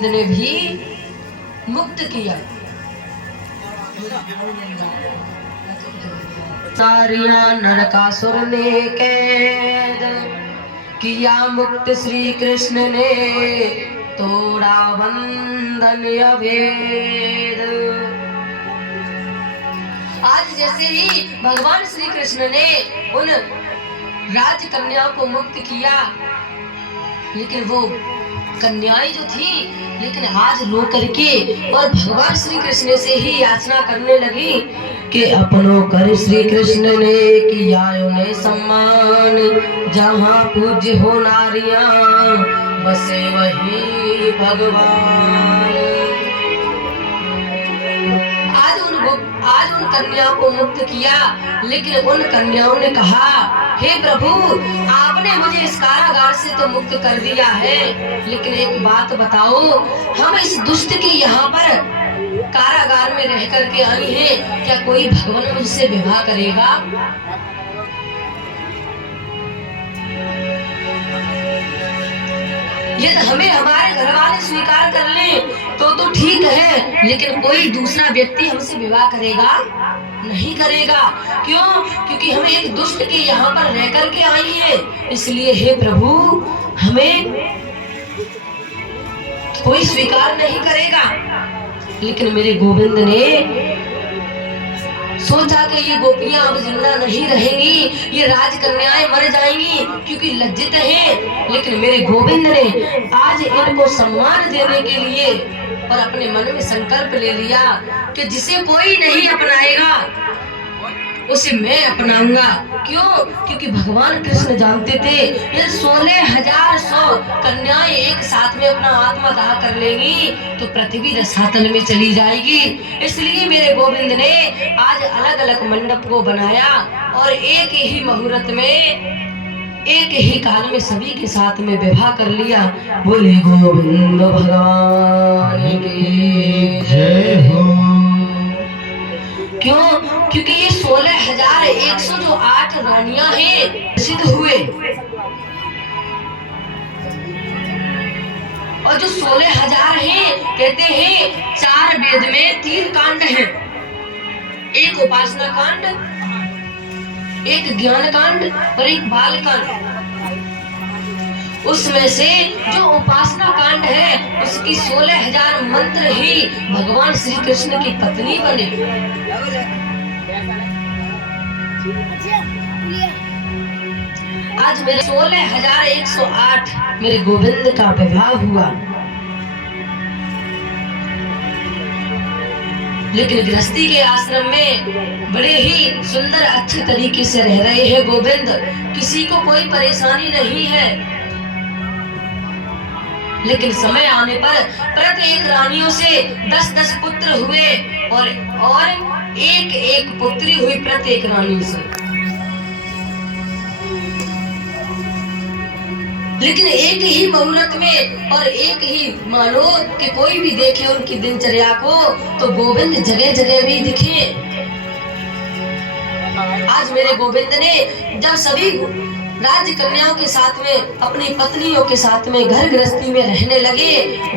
गोविंद ने भी मुक्त किया। नारियां नरकासुर ने कैद किया मुक्त, श्री कृष्ण ने तोड़ा बंधन अभेद। आज जैसे ही भगवान श्री कृष्ण ने उन राजकन्याओं को मुक्त किया, लेकिन वो कन्याएं जो थी, लेकिन आज रो करके और भगवान श्री कृष्ण से ही याचना करने लगी कि अपनों कर श्री कृष्ण ने किया उन्हें सम्मान, जहाँ पूज्य हो नारियां बसे वही भगवान। आज उन कन्याओं को मुक्त किया, लेकिन उन कन्याओं ने कहा, हे प्रभु, आपने मुझे इस कारागार से तो मुक्त कर दिया है, लेकिन एक बात बताओ, हम इस दुष्ट की यहाँ पर कारागार में रह करके आई हैं, क्या कोई भगवान मुझसे विवाह करेगा? यदि हमें हमारे घर वाले स्वीकार कर लें तो ठीक है, लेकिन कोई दूसरा व्यक्ति हमसे विवाह करेगा? नहीं करेगा। क्यों? क्योंकि हम एक दुष्ट के यहाँ पर रह करके आई हैं, इसलिए हे प्रभु, हमें कोई स्वीकार नहीं करेगा। लेकिन मेरे गोविंद ने सोचा कि ये गोपियां अब जिंदा नहीं रहेंगी, ये राजकन्याएं मर जाएंगी क्योंकि लज्जित हैं। लेकिन मेरे गोविंद ने आज इनको सम्मान देने के लिए और अपने मन में संकल्प ले लिया कि जिसे कोई नहीं अपनाएगा उसे मैं अपनाऊंगा। क्यों? क्योंकि भगवान कृष्ण जानते थे ये 16,100 कन्याएं एक साथ में अपना आत्मा दाह कर लेंगी तो पृथ्वी रसातल में चली जाएगी। इसलिए मेरे गोविंद ने आज अलग अलग मंडप को बनाया और एक ही मुहूर्त में, एक ही काल में सभी के साथ में विवाह कर लिया। बोले गोविंद भगवान की जय हो। क्यों? क्योंकि ये 16,100 जो 8 रानियां हैं सिद्ध हुए, और जो 16,000 हैं, कहते हैं 4 वेद में 3 कांड हैं, एक उपासना कांड, एक ज्ञान कांड और एक बाल कांड। उसमें से जो उपासना कांड है उसकी 16,000 मंत्र ही भगवान श्री कृष्ण की पत्नी बने। आज मेरे 16,108 मेरे गोविंद का विवाह हुआ। लेकिन गृहस्थी के आश्रम में बड़े ही सुंदर अच्छे तरीके से रह रहे हैं गोविंद, किसी को कोई परेशानी नहीं है। लेकिन समय आने पर प्रत्येक रानियों से 10-10 पुत्र हुए और एक पुत्री हुई प्रत्येक रानी से। लेकिन एक ही मुहूर्त में और एक ही, मानो कि कोई भी देखे उनकी दिनचर्या को तो गोविंद जगह जगह भी दिखे। आज मेरे गोविंद ने जब सभी राजकन्याओं के साथ में, अपनी पत्नियों के साथ में घर गृहस्थी में रहने लगे,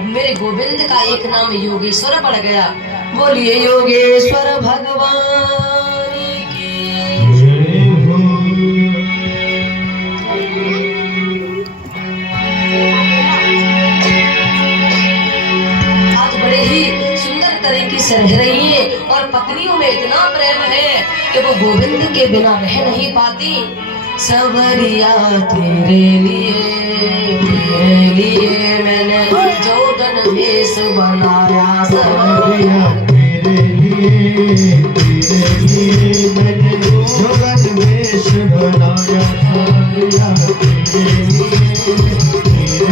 मेरे गोविंद का एक नाम योगेश्वर पड़ गया। बोलिए योगेश्वर भगवान की जय हो। आज बड़े ही सुंदर तरीके से रह रही है और पत्नियों में इतना प्रेम है कि वो गोविंद के बिना रह नहीं पाती। सवरिया तेरे लिए मैंने जोगन वेश बनाया। सवरिया तेरे लिए मैंने जोगन वेश बनाया। सवरिया तेरे लिए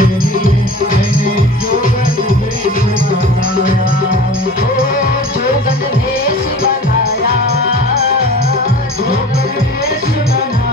मैंने जोगन वेश बनाया। जोगन वेश बनाया, जोगन वेश बनाया।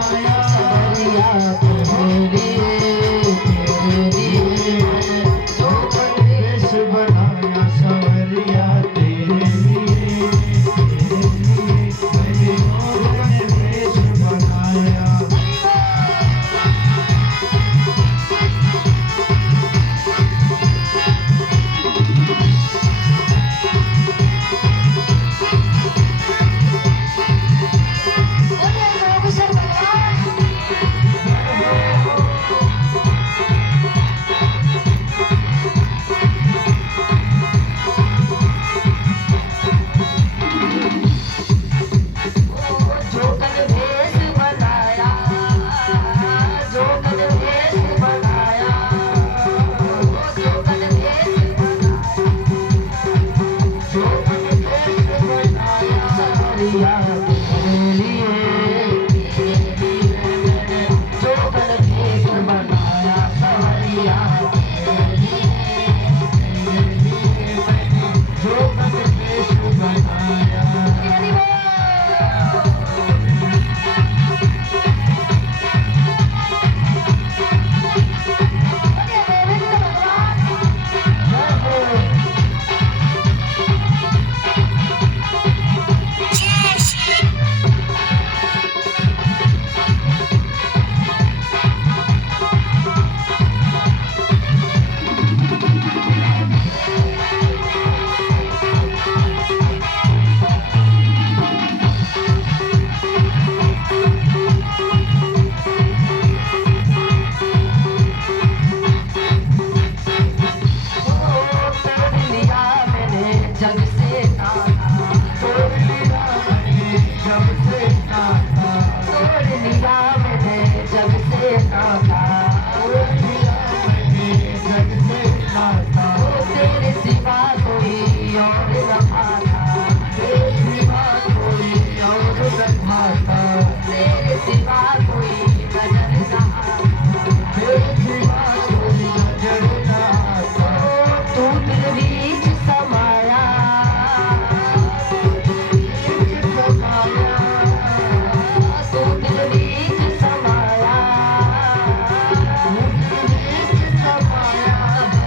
दिल बीच समाया, तू दिल बीच समाया,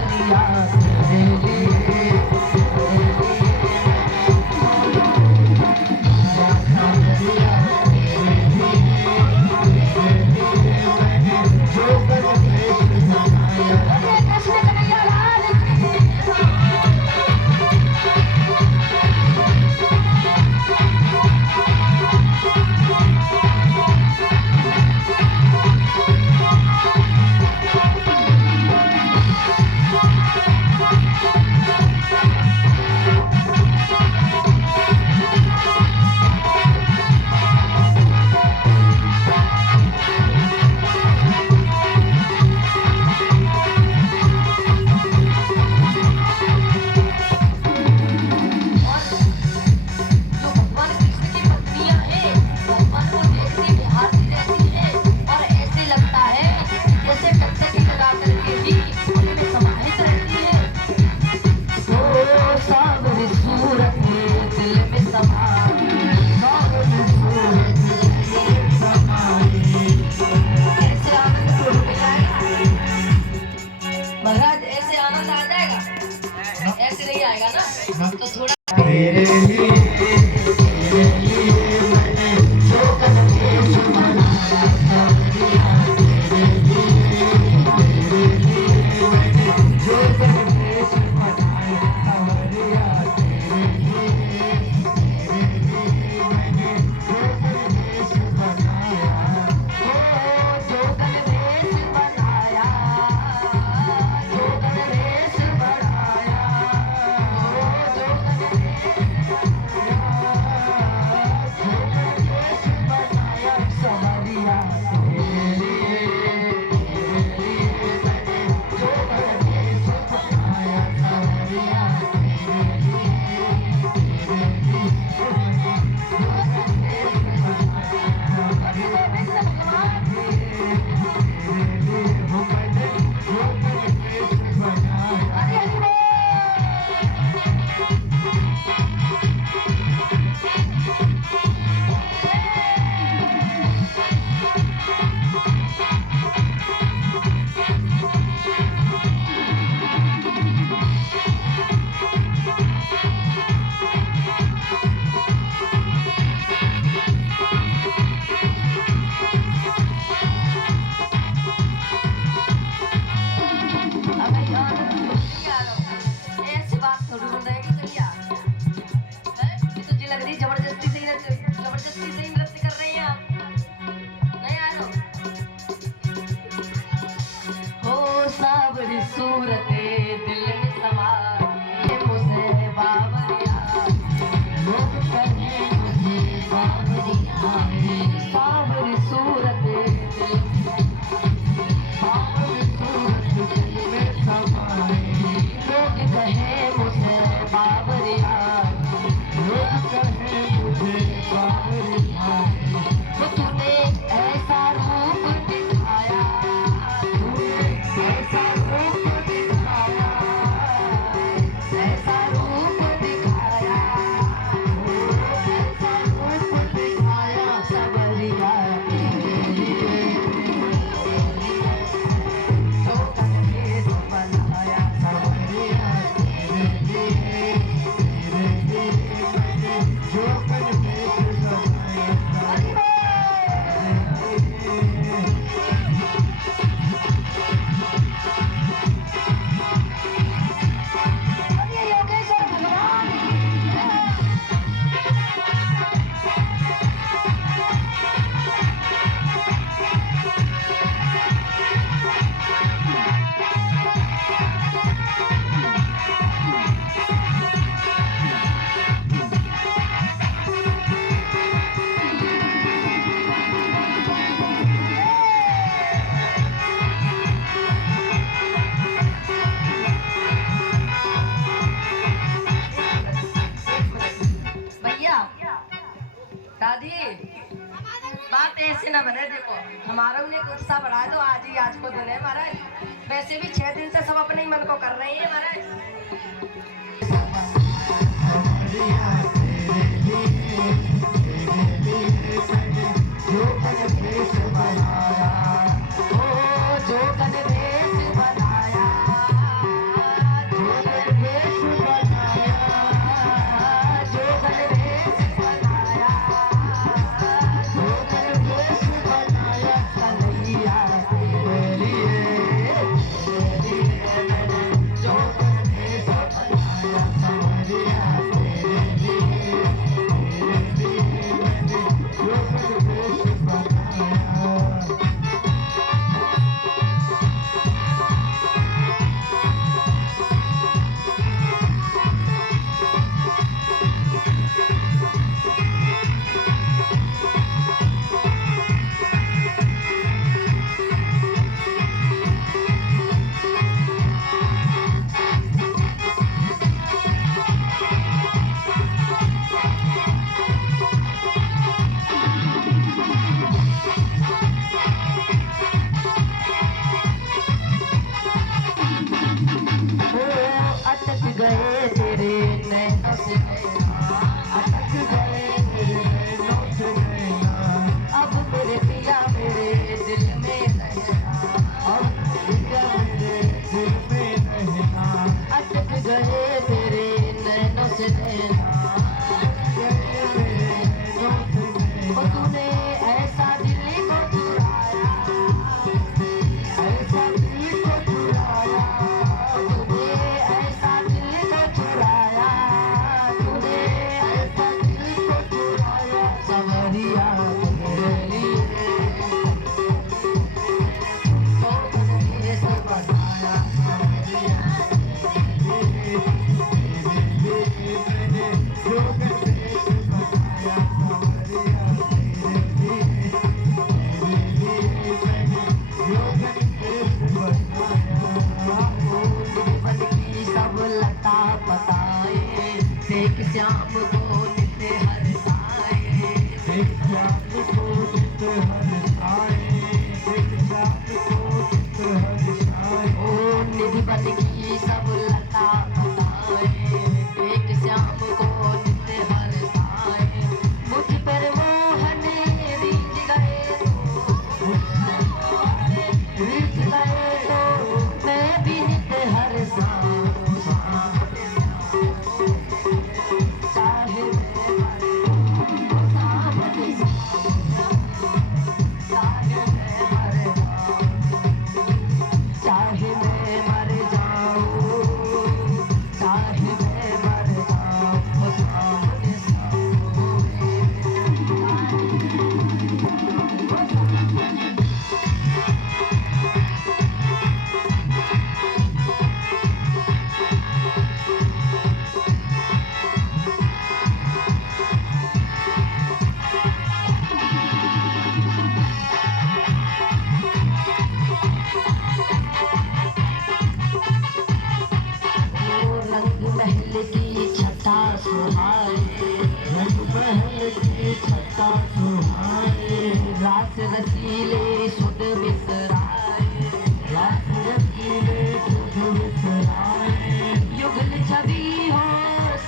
बलिया तेरे लिए, महाराज ऐसे आनंद आ जाएगा, ऐसे नहीं आएगा ना, तो थोड़ा तेरे लिए मैंने जो कदम बनाया, तेरे लिए मैंने जो कदम बनाया, सावरिया तेरे लिए मैंने जो कदम बनाया, जो कदम बनाया, जबरदस्ती से ही नृत्य कर रही हैं आप, नहीं आ रहे हो सावरी सूरत दिल में समाए, मुझे बावरिया लोग कहे मुझे बावरिया, सावरी सूरत दिल में समाए, लोग कहे मुझे बावरिया, लोग कहे मुझे बावरिया, तो तूने ऐसा रूप दिखाया, तूने ऐसा रूप दिखाया, ऐसा रूप दिखाया, ऐसा रूप दिखाया, सावरिया तेरे लिए जो करके बनाया, सावरिया तेरे लिए मैंने जो करके बनाया, दादी बात ऐसे ना बने, देखो हमारा उन्हें उत्साह बढ़ा दो, आज ही आज को दिन है महाराज, वैसे भी 6 दिन से सब अपने ही मन को कर रहे हैं महाराज। गए मेरे नैनों से नैना, ओ तूने ऐसा दिल को चुराया, ऐसा दिल को चुराया, तूने ऐसा दिल को चुराया, तूने ऐसा दिल को चुराया, सवरिया तेरे लिए तो मैंने सब बताया, सवरिया सब लता बताए, देख श्याम को नित्य हरसाए, देख श्याम को नित्य हरसाए, देख श्याम को नित्य हरसाए, ओ निधि बन की सब लता बताए, देख श्याम को नित्य हरसाए, मुझ पर मोहन रीझ गए तो, रीझ गए तो मैं भी नित्य हरसाऊं, चाहे मैं मरे सामने, चाहे मैं मर जाऊं, चाहे मैं मर जाऊं, चाहे मैं मर जाऊं, सामने रंग महल की छटा सुहाए, रंग महल की छटा सुहाए, रात रसीले सुध बिसराए, रात रसीले सुध बिसराए, युगल छवि हो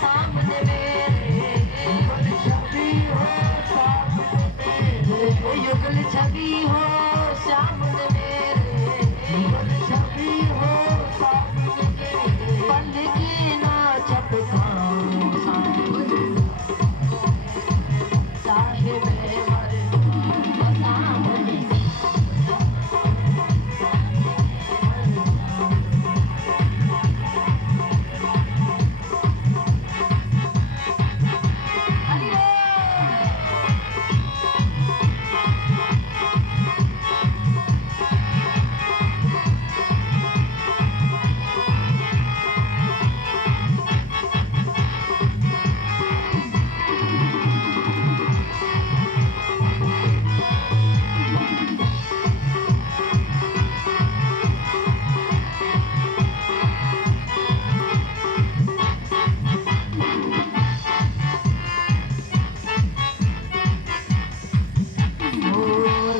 सामने मेरे, युगल छवि हो सामने मेरे, युगल छवि हो सामने मेरे, युगल छवि हो सामने मेरे, पल की ना चपकाऊं सामने, चाहे मैं मर जाऊं सामने,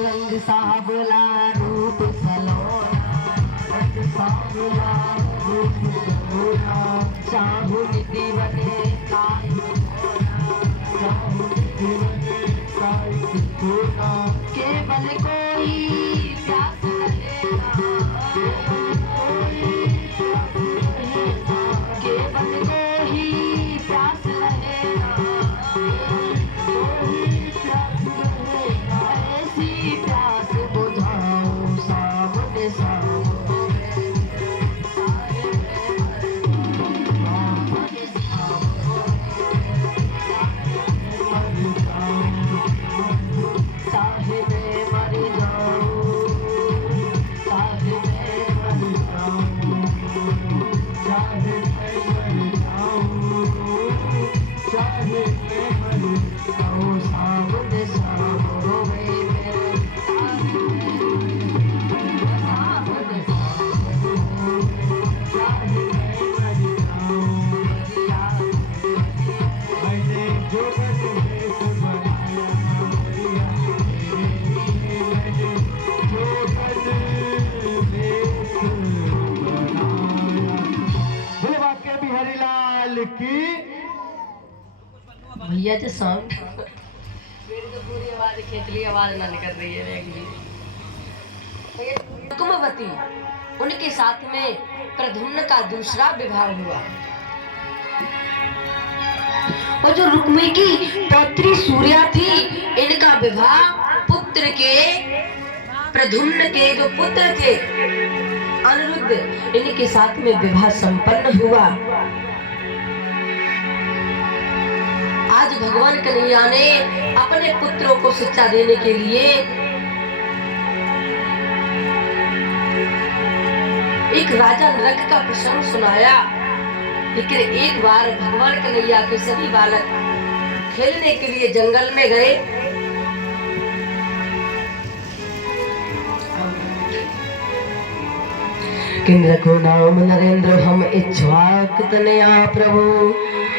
रंग सावला रूप सलोना, रंग सावला रूप सलोना, चाहूं निधि बने कायम होना, चाहूं निधि बने कायम होना, केवल कोई प्यास रहेगा, केवल कोई प्यास रहेगा, केवल कोई प्यास रहेगा, कोई प्यास रहेगा, ऐसी प्यास बुझाऊं सामने सामने, चाहे मैं मर जाऊं, चाहे मैं मर जाऊं, चाहे मैं मर जाऊं, चाहे मैं मर जाऊं, चाहे मैं मर जाऊं, सामने सामने मेरे, सामने चाहे मैं मर जाऊं, मैंने जो वेश बनाया, मैंने जो वेश बनाया, बोले वाक्य बिहारी लाल की भैया जो साउंड मेरी तो पूरी आवाज खेतली आवाज ना निकल रही है रुक्मवती उनके साथ में प्रद्युम्न का दूसरा विवाह हुआ। और जो रुक्मी की पौत्री सूर्या थी, इनका विवाह पुत्र के प्रद्युम्न के जो पुत्र थे अनिरुद्ध, इनके साथ में विवाह संपन्न हुआ। आज भगवान कन्हैया ने अपने पुत्रों को शिक्षा देने के लिए एक राजा नरक का प्रसंग सुनाया। लेकिन एक बार भगवान कन्हैया के सभी बालक खेलने के लिए जंगल में गए। किंद्र को नाम नरेंद्र हम इच्छ्वाक तनया प्रभु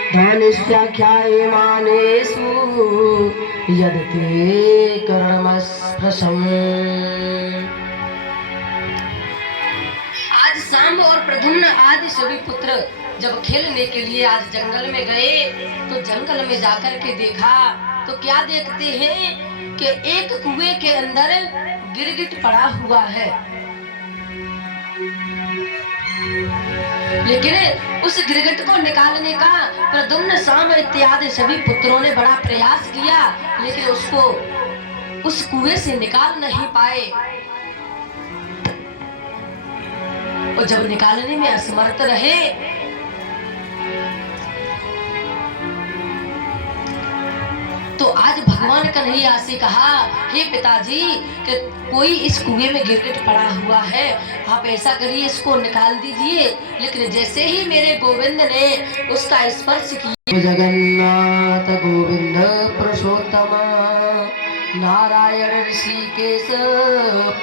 दानिष्याख्याये मानेषु यदते कर्णमस्पृशम्। आज सांब और प्रद्युम्न आदि सभी पुत्र जब खेलने के लिए आज जंगल में गए, तो जंगल में जाकर के देखा तो क्या देखते हैं कि एक कुएं के अंदर गिरगिट पड़ा हुआ है। लेकिन उस गिरगिट को निकालने का प्रद्युम्न सांब इत्यादि सभी पुत्रों ने बड़ा प्रयास किया, लेकिन उसको उस कुएं से निकाल नहीं पाए। और जब निकालने में असमर्थ रहे, तो आज भगवान कन्हैया से कहा, हे पिताजी कि कोई इस कुएं में गिरगिट पड़ा हुआ है, आप ऐसा करिए इसको निकाल दीजिए। लेकिन जैसे ही मेरे गोविंद ने उसका स्पर्श किया, जगन्नाथ गोविंद पुरुषोत्तम नारायण ऋषिकेश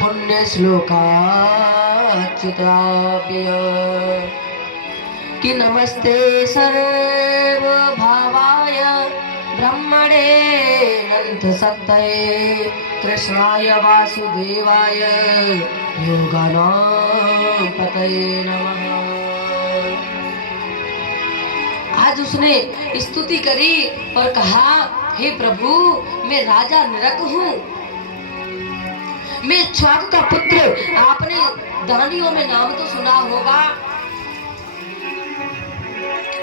पुण्य श्लोकाच्युताभ्य कि नमस्ते सर्व भावाय ब्रह्मणे अनंत सत्तये कृष्णाय वासुदेवाय योगानां पतये नमः। आज उसने स्तुति करी और कहा, हे प्रभु मैं राजा नरक हूँ, मैं इक्ष्वाकु का पुत्र। आपने दानियों में नाम तो सुना होगा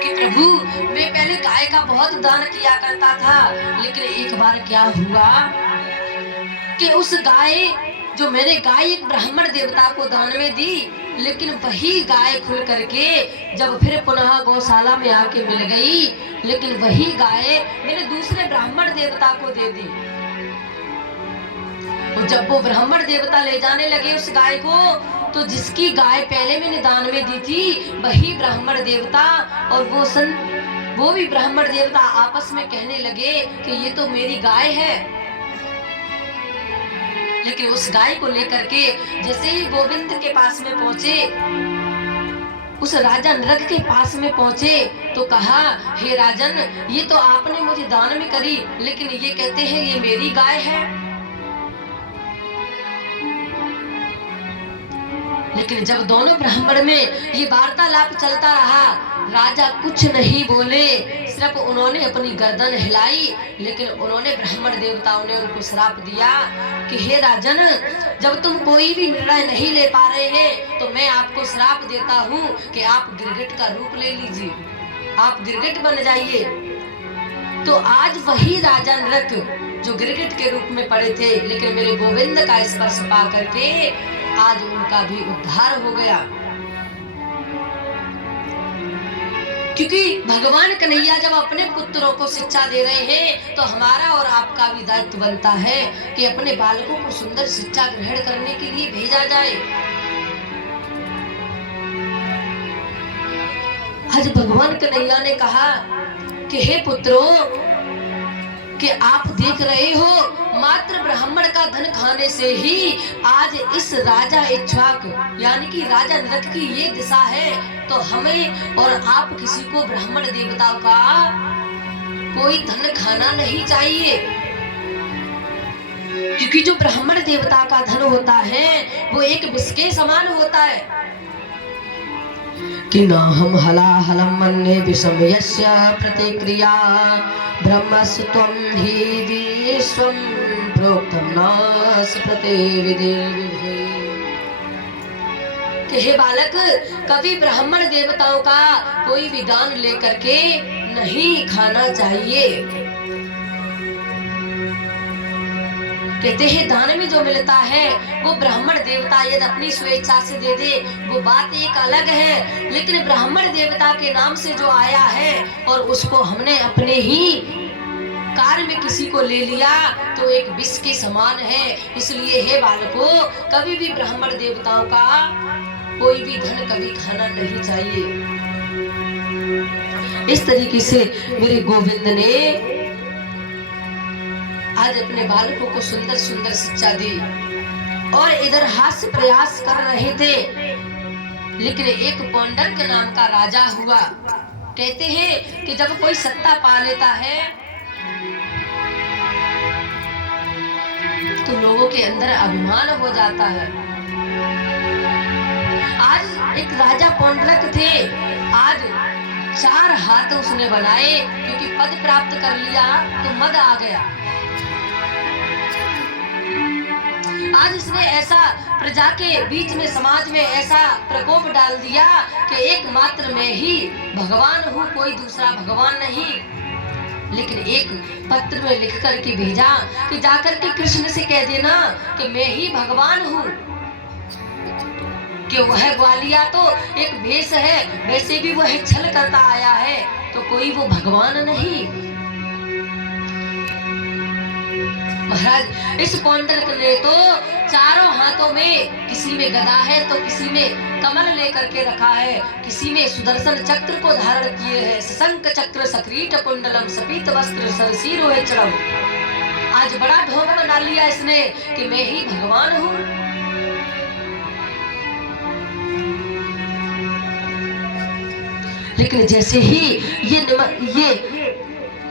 कि प्रभु मैं पहले गाय का बहुत दान किया करता था, लेकिन एक बार क्या हुआ कि उस गाय जो मैंने गाय एक ब्राह्मण देवता को दान में दी, लेकिन वही गाय खुल करके जब फिर पुनः गौशाला में आके मिल गई, लेकिन वही गाय मैंने दूसरे ब्राह्मण देवता को दे दी। और जब वो ब्राह्मण देवता ले जाने लगे उस गाय को, तो जिसकी गाय पहले मैंने दान में दी थी, वही ब्राह्मण देवता और वो भी ब्राह्मण देवता आपस में कहने लगे कि ये तो मेरी गाय है। लेकिन उस गाय को लेकर के जैसे ही गोविंद के पास में पहुंचे, उस राजा नरक के पास में पहुंचे, तो कहा, हे राजन ये तो आपने मुझे दान में करी, लेकिन ये कहते हैं ये मेरी गाय है। लेकिन जब दोनों ब्राह्मण में ये वार्तालाप चलता रहा, राजा कुछ नहीं बोले, सिर्फ उन्होंने अपनी गर्दन हिलाई। लेकिन उन्होंने ब्राह्मण देवताओं ने उनको श्राप दिया कि हे राजन, जब तुम कोई भी निर्णय नहीं ले पा रहे हैं, तो मैं आपको श्राप देता हूँ कि आप गिरगिट का रूप ले लीजिए, आप गिरगिट बन जाइए। तो आज वही राजा नरक जो गिरगिट के रूप में पड़े थे, लेकिन मेरे गोविंद का स्पर्श पा करके आज उनका भी उद्धार हो गया। क्योंकि भगवान कन्हैया जब अपने पुत्रों को शिक्षा दे रहे हैं, तो हमारा और आपका भी दायित्व बनता है कि अपने बालकों को सुंदर शिक्षा ग्रहण करने के लिए भेजा जाए। आज भगवान कन्हैया ने कहा कि हे पुत्रों, कि आप देख रहे हो मात्र ब्राह्मण का धन खाने से ही आज इस राजा इक्ष्वाक यानी कि राजा नरक की ये दिशा है, तो हमें और आप किसी को ब्राह्मण देवताओं का कोई धन खाना नहीं चाहिए। क्योंकि जो ब्राह्मण देवता का धन होता है वो एक विष के समान होता है। कि न हम हलाहलम मन्ये विषम यस्य प्रतिक्रिया ब्रह्मस्त्वं हि विश्वं प्रोक्तं नास्य प्रतिविधिर्विधि। कि हे बालक, कभी ब्राह्मण देवताओं का कोई भी दान लेकर के नहीं खाना चाहिए। कहते हैं दान में जो मिलता है वो ब्राह्मण देवता यदि अपनी स्वेच्छा से दे दे वो बात एक अलग है, लेकिन ब्राह्मण देवता के नाम से जो आया है और उसको हमने अपने ही कार्य में किसी को ले लिया तो एक विष के समान है। इसलिए हे बालकों, कभी भी ब्राह्मण देवताओं का कोई भी धन कभी खाना नहीं चाहिए। इस तरीके से मेरे गोविंद ने आज अपने बालकों को सुंदर सुंदर शिक्षा दी और इधर हास्य प्रयास कर रहे थे। लेकिन एक पौंडरक नाम का राजा हुआ। कहते हैं कि जब कोई सत्ता पा लेता है तो लोगों के अंदर अभिमान हो जाता है। आज एक राजा पौंडरक थे, आज 4 हाथ उसने बनाए क्योंकि पद प्राप्त कर लिया तो मद आ गया। आज इसने ऐसा प्रजा के बीच में समाज में ऐसा प्रकोप डाल दिया कि एकमात्र मैं ही भगवान हूँ, कोई दूसरा भगवान नहीं। लेकिन एक पत्र में लिख कर के भेजा कि जाकर के कृष्ण से कह देना कि मैं ही भगवान हूँ। कि वह ग्वालिया तो एक भेष है, वैसे भी वह छल करता आया है तो कोई वो भगवान नहीं। महाराज इस पौंडरक ने तो 4 हाथों में, किसी में गदा है तो किसी में कमल लेकर के रखा है, किसी में सुदर्शन चक्र को धारण किए है, शंख चक्र सक्रीट कुंडलम सपीत वस्त्र सरसीर है चरम। आज बड़ा ढोंग बना लिया इसने कि मैं ही भगवान हूँ। लेकिन जैसे ही ये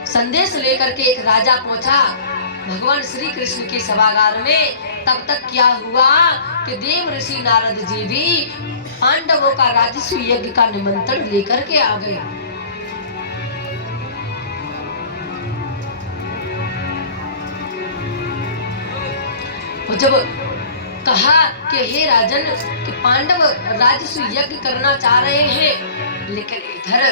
संदेश लेकर के एक राजा पहुंचा भगवान श्री कृष्ण के सभागार में, तब तक क्या हुआ कि देव ऋषि नारद जी भी पांडवों का राजस्व यज्ञ का निमंत्रण लेकर के आ गए। और जब कहा कि हे राजन कि पांडव राजस्व यज्ञ करना चाह रहे हैं, लेकिन इधर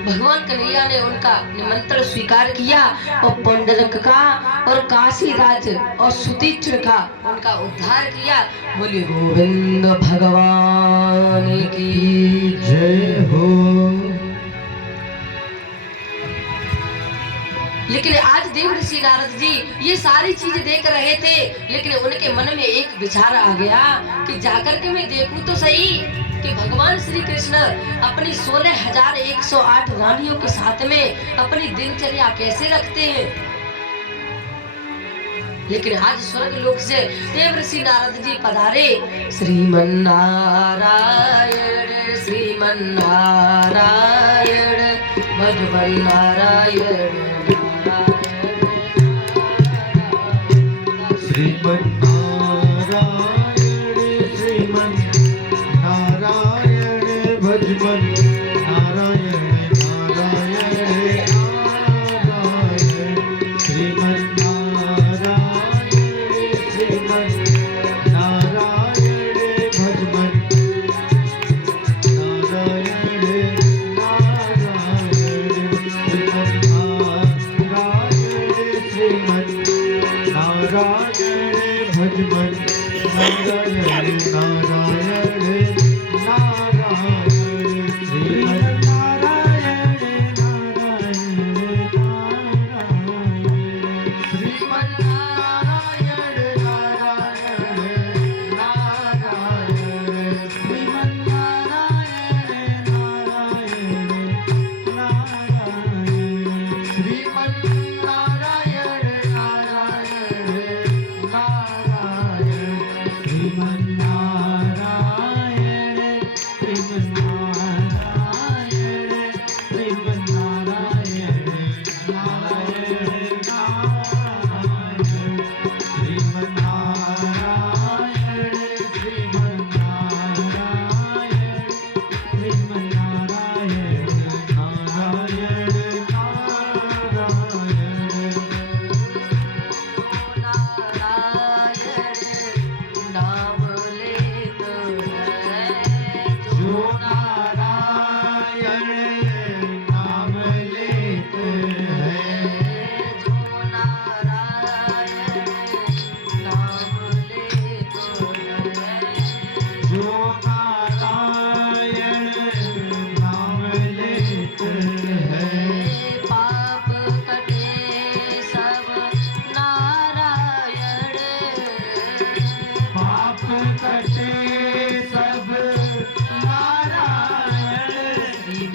भगवान कन्हैया ने उनका निमंत्रण स्वीकार किया और पौंडरक का और काशीराज और सुतीक्ष्ण का उनका उद्धार किया। बोले गोविंद भगवान की जय हो। लेकिन आज देव ऋषि नारद जी ये सारी चीज देख रहे थे, लेकिन उनके मन में एक विचार आ गया कि जाकर के मैं देखूं तो सही कि भगवान श्री कृष्ण अपनी 16,108 रानियों के साथ में अपनी दिनचर्या कैसे रखते हैं। लेकिन आज स्वर्ग लोक से देव ऋषि नारद जी पधारे। श्रीमन नारायण श्रीमन नारायण भगवान नारायण श्रीमन नारायण भजमन नारायण नारायण नारायण श्रीमन नारायण भजमन नारायण नारायण श्रीमन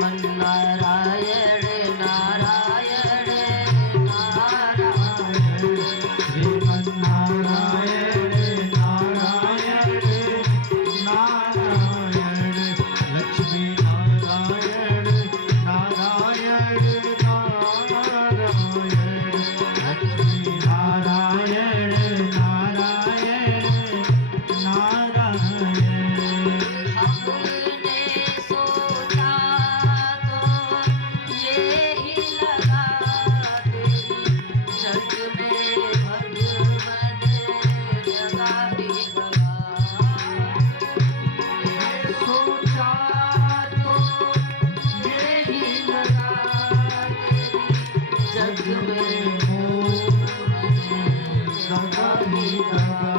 श्रीमन्नारायण नारायण नारायण श्रीमन्नारायण नारायण नारायण लक्ष्मी नारायण नारायण नारायण लक्ष्मी नारायण नारायण नारायण हमने सोचा तो ये ही लगा तेरी जग में भगवन जगा ही लगा सोचा तो यही लगा तेरी जग में लगा ही लगा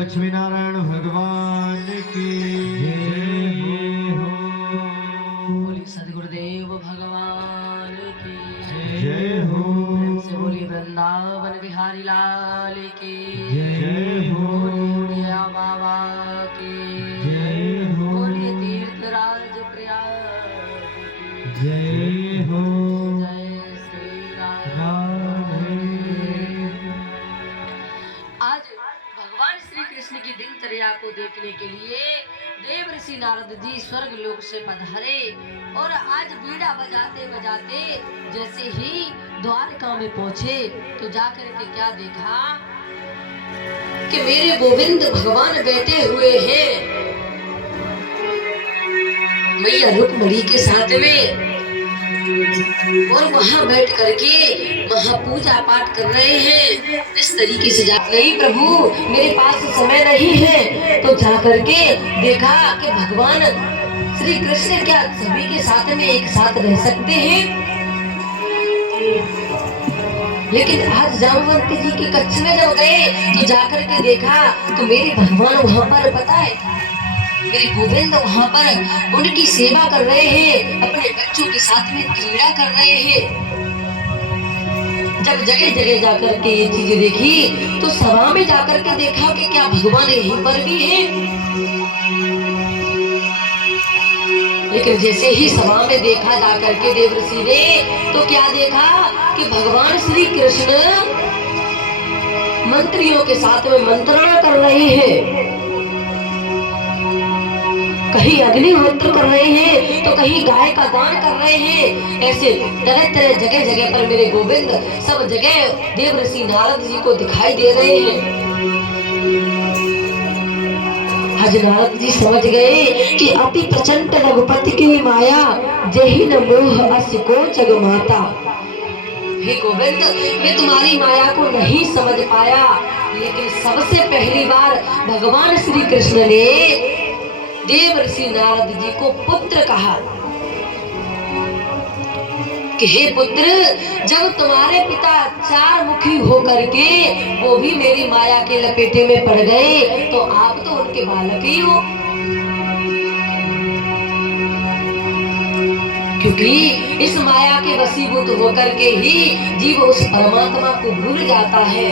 लक्ष्मीनारायण भगवान की जय हो। बोली सदगुरुदेव भगवान की जय हो। प्रेम से बोली वृंदावन बिहारी लाल की जय हो। बोली उड़िया बाबा की जय हो। बोली तीर्थराज प्रयाग की जय हो। जय श्री राम। राधे। आज भगवान श्री कृष्ण की दिनचर्या को देखने के लिए देव ऋषि नारद जी स्वर्ग लोक से पधारे और आज बीड़ा बजाते बजाते जैसे ही द्वारका में पहुंचे तो जाकर के क्या देखा कि मेरे गोविंद भगवान बैठे हुए हैं मैया रुक्मणी के साथ में और वहां बैठ करके वहां पूजा पाठ कर रहे हैं। इस तरीके से नहीं प्रभु मेरे पास समय नहीं है, तो जा करके देखा कि भगवान श्री कृष्ण क्या सभी के साथ में एक साथ रह सकते हैं। लेकिन आज जामवंती जी के कच्छ में जब गए तो जाकर के देखा तो मेरे भगवान वहां पर पता है मेरे गोविंद वहां पर उनकी सेवा कर रहे हैं, अपने बच्चों के साथ में क्रीड़ा कर रहे हैं। जब जगह जगह जाकर के ये चीजें देखी तो सभा में जाकर के देखा कि क्या भगवान यहीं पर भी है। लेकिन जैसे ही सभा में देखा जाकर के देवर्षि ने तो क्या देखा कि भगवान श्री कृष्ण मंत्रियों के साथ में मंत्रणा कर रहे हैं, कहीं अग्निहोत्र कर रहे हैं तो कहीं गाय का दान कर रहे हैं। ऐसे तरह तरह जगह जगह पर मेरे गोविंद सब जगह देवर्षि नारद जी को दिखाई दे रहे हैं। आज नारद जी समझ गए कि अति प्रचंड रघुपति की माया जही न मोह अस को जगमाता। हे गोविंद, मैं तुम्हारी माया को नहीं समझ पाया, लेकिन सबसे पहली बार भगवान श्री कृष्ण ने देवर्षि नारद जी को पुत्र कहा कि हे पुत्र, जब तुम्हारे पिता चार मुखी होकर के वो भी मेरी माया के लपेटे में पड़ गए तो आप तो उनके बालक ही हो, क्योंकि इस माया के वशीभूत होकर के ही जीव उस परमात्मा को भूल जाता है।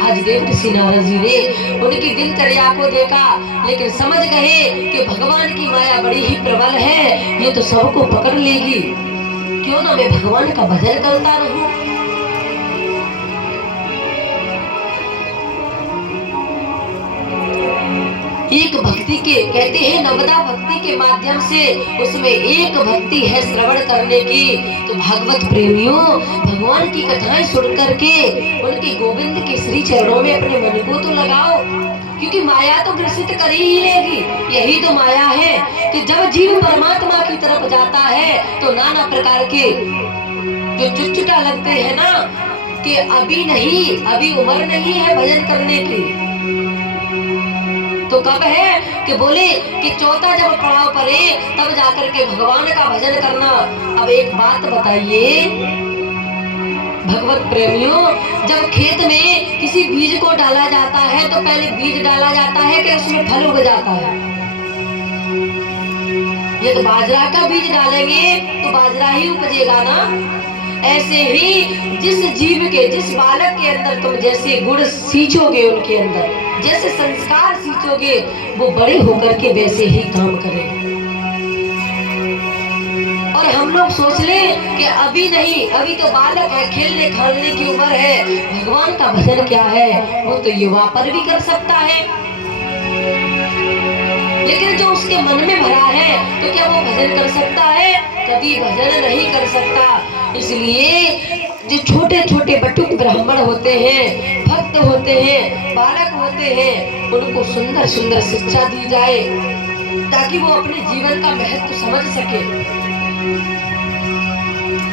आज देवर्षि नारद जी ने उनकी दिनचर्या को देखा, लेकिन समझ गए कि भगवान की माया बड़ी ही प्रबल है, ये तो सबको पकड़ लेगी, क्यों ना मैं भगवान का भजन करता रहूं। एक भक्ति के कहते हैं नवदा भक्ति के माध्यम से उसमें एक भक्ति है श्रवण करने की। तो भागवत प्रेमियों, भगवान की कथाएं सुन करके उनके गोविंद के श्री चरणों में अपने मन को तो लगाओ, क्योंकि माया तो ग्रसित कर ही लेगी। यही तो माया है कि जब जीव परमात्मा की तरफ जाता है तो नाना प्रकार के जो चुटचुटा लगते हैं ना कि अभी नहीं, अभी उम्र नहीं है भजन करने की। तो कब है कि बोले कि चौथा जब पड़ाव पड़े तब जाकर के भगवान का भजन करना। अब एक बात बताइए भगवत प्रेमियों, जब खेत में किसी बीज को डाला जाता है तो पहले बीज डाला जाता है कि उसमें फल उग जाता है। ये तो बाजरा का बीज डालेंगे तो बाजरा ही उपजेगा ना। ऐसे ही जिस जीव के, जिस बालक के अंदर तुम जैसे गुण सींचोगे, उनके अंदर जैसे संस्कार सींचोगे, वो बड़े होकर के वैसे ही काम करेंगे। और हम लोग सोच ले कि अभी नहीं, अभी तो बालक है, खेलने खाने की उम्र है, भगवान का भजन क्या है, वो तो युवा पर भी कर सकता है। लेकिन जो उसके मन में भरा है तो क्या वो भजन कर सकता है? कभी भजन नहीं कर सकता। इसलिए जो छोटे छोटे बटुक ब्राह्मण होते हैं, भक्त होते हैं, बालक होते हैं, उनको सुंदर सुंदर शिक्षा दी जाए ताकि वो अपने जीवन का महत्व समझ सके,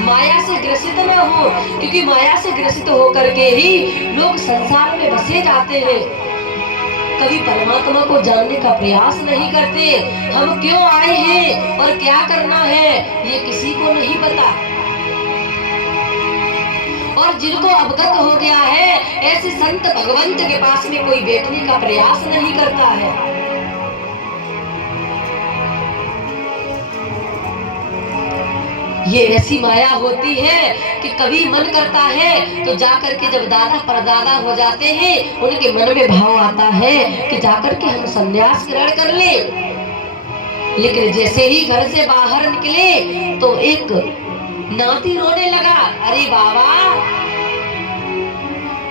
माया से ग्रसित न हो, क्योंकि माया से ग्रसित होकर के ही लोग संसार में बसे जाते हैं, कभी परमात्मा को जानने का प्रयास नहीं करते। हम क्यों आए हैं और क्या करना है ये किसी को नहीं पता। और जिनको अवगत हो गया है, ऐसे संत भगवंत के पास में कोई बैठने का प्रयास नहीं करता है। ये ऐसी माया होती है कि कभी मन करता है तो जाकर के जब दादा परदादा हो जाते हैं, उनके मन में भाव आता है कि जाकर के हम संन्यास ग्रहण कर ले। लेकिन जैसे ही घर से बाहर निकले तो एक नाती रोने लगा, अरे बाबा।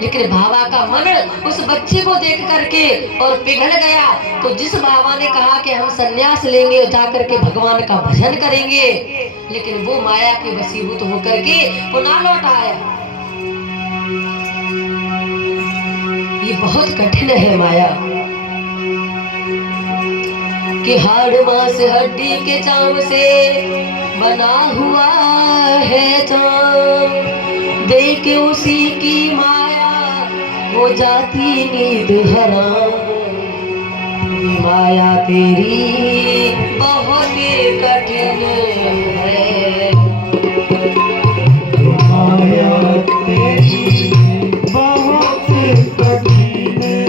लेकिन बाबा का मन उस बच्चे को देख करके और पिघल गया। तो जिस बाबा ने कहा कि हम संन्यास लेंगे और जाकर के भगवान का भजन करेंगे, लेकिन वो माया के वशीभूत होकर के पुनः लौट आया। ये बहुत कठिन है माया कि हाड़ मांस हड्डी के चाम से बना हुआ है चाम, देख उसी की माया हो जाती नींद हराम। माया तेरी बहुत कठिन है, माया तेरी बहुत कठिन है।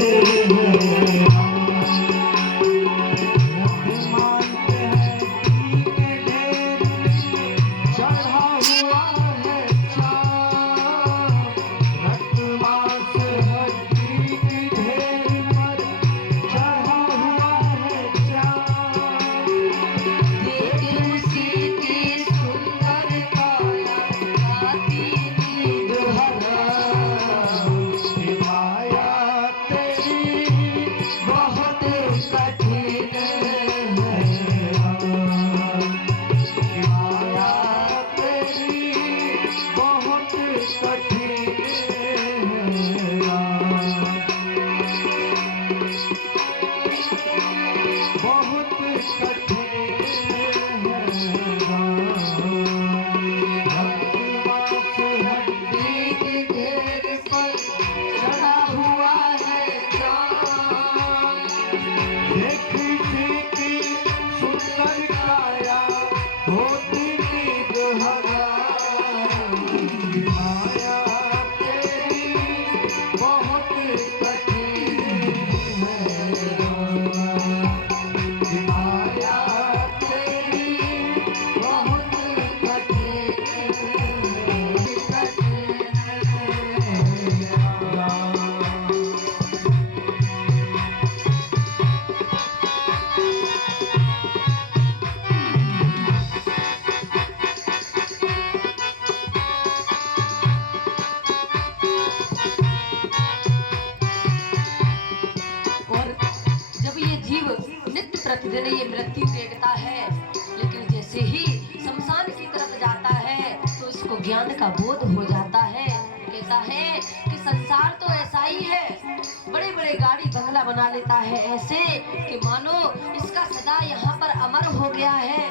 माया तेरी बहुत कठिन है माया तेरी बहुत कठिन और जब ये जीव नित्य प्रतिदिन ये मृत्यु देखता है, लेकिन जैसे ही शमशान की तरफ जाता है तो इसको ज्ञान का बोध हो जाता है। कहता है कि संसार तो ऐसा ही है, बड़े बड़े गाड़ी बंगला बना लेता है ऐसे कि मानो इसका सदा यहाँ पर अमर हो गया है।